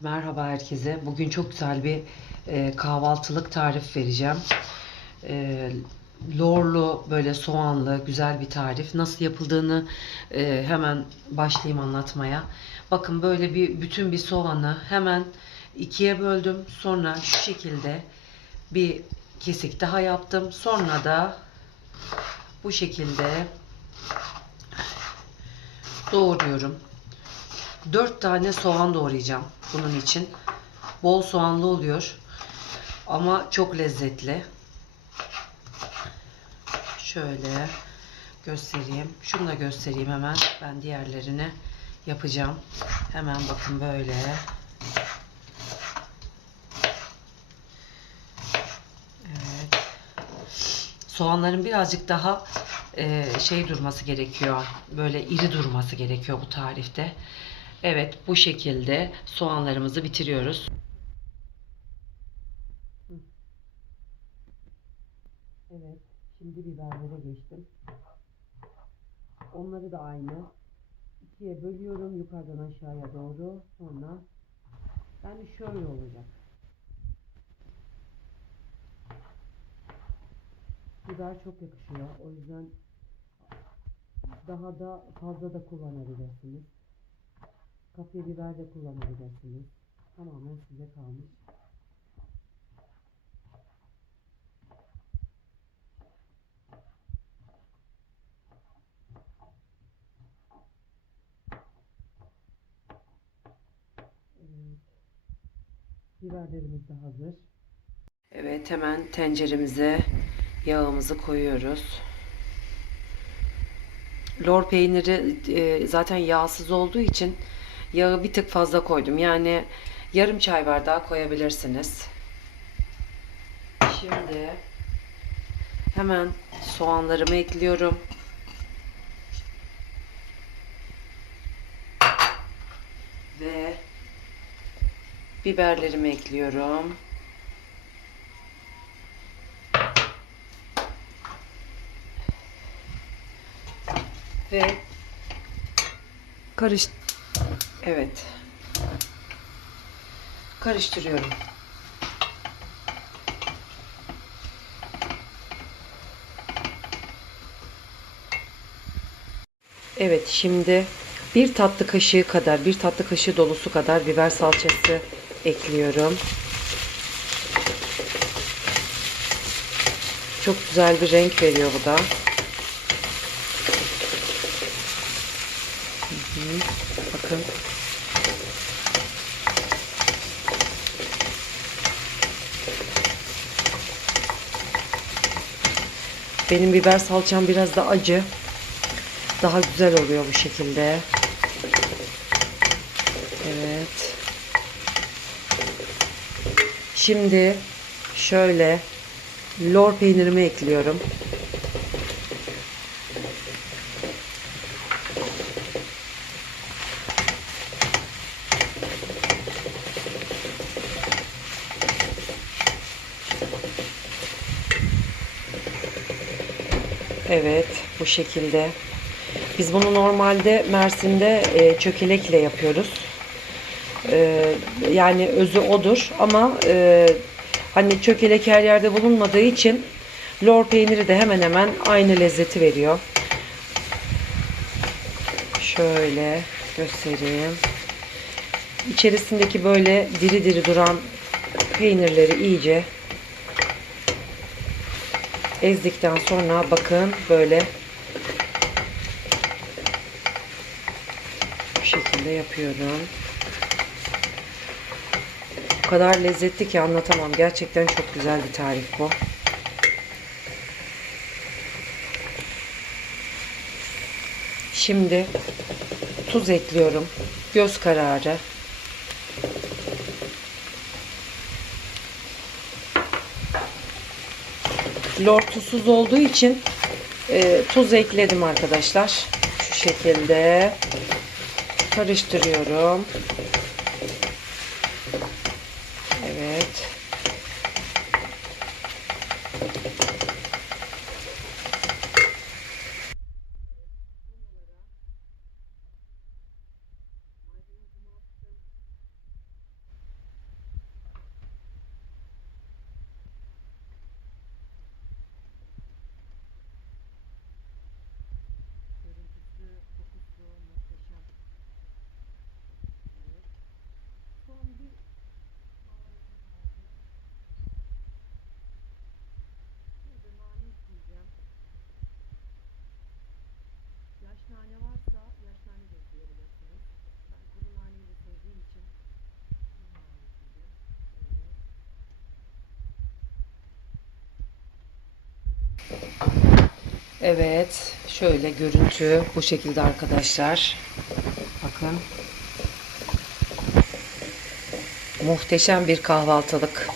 Merhaba herkese. Bugün çok güzel bir e, kahvaltılık tarif vereceğim. E, lorlu böyle soğanlı güzel bir tarif. Nasıl yapıldığını e, hemen başlayayım anlatmaya. Bakın böyle bir bütün bir soğanı hemen ikiye böldüm. Sonra şu şekilde bir kesik daha yaptım. Sonra da bu şekilde doğruyorum. 4 tane soğan doğrayacağım bunun için. Bol soğanlı oluyor. Ama çok lezzetli. Şöyle göstereyim. Şunu da göstereyim hemen. Ben diğerlerini yapacağım. Hemen bakın böyle. Evet. Soğanların birazcık daha e, şey durması gerekiyor. Böyle iri durması gerekiyor bu tarifte. Evet bu şekilde soğanlarımızı bitiriyoruz. Evet şimdi biberlere geçtim. Onları da aynı. ikiye bölüyorum yukarıdan aşağıya doğru. Sonra yani şöyle olacak. Biber çok yakışıyor. O yüzden daha da fazla da kullanabilirsiniz. Kapya biber de kullanabilirsiniz. Tamamen size kalmış. Biberlerimiz de hazır. Evet hemen tenceremize yağımızı koyuyoruz. Lor peyniri e, zaten yağsız olduğu için yağı bir tık fazla koydum. Yani yarım çay bardağı koyabilirsiniz. Şimdi hemen soğanlarımı ekliyorum. Ve biberlerimi ekliyorum. Ve karış Evet. Karıştırıyorum. Evet şimdi bir tatlı kaşığı kadar bir tatlı kaşığı dolusu kadar biber salçası ekliyorum. Çok güzel bir renk veriyor bu da. Bakın. Benim biber salçam biraz da acı. Daha güzel oluyor bu şekilde. Evet. Şimdi şöyle lor peynirimi ekliyorum. Evet, bu şekilde. Biz bunu normalde Mersin'de e, çökelekle yapıyoruz. E, yani özü odur ama e, hani çökelek her yerde bulunmadığı için lor peyniri de hemen hemen aynı lezzeti veriyor. Şöyle göstereyim. İçerisindeki böyle diri diri duran peynirleri iyice ezdikten sonra bakın böyle bu şekilde yapıyorum. O kadar lezzetli ki anlatamam. Gerçekten çok güzel bir tarif bu. Şimdi tuz ekliyorum. Göz kararı. Lor tuzsuz olduğu için e, tuz ekledim arkadaşlar. Şu şekilde karıştırıyorum. Evet, şöyle görüntü bu şekilde arkadaşlar. Bakın. Muhteşem bir kahvaltılık.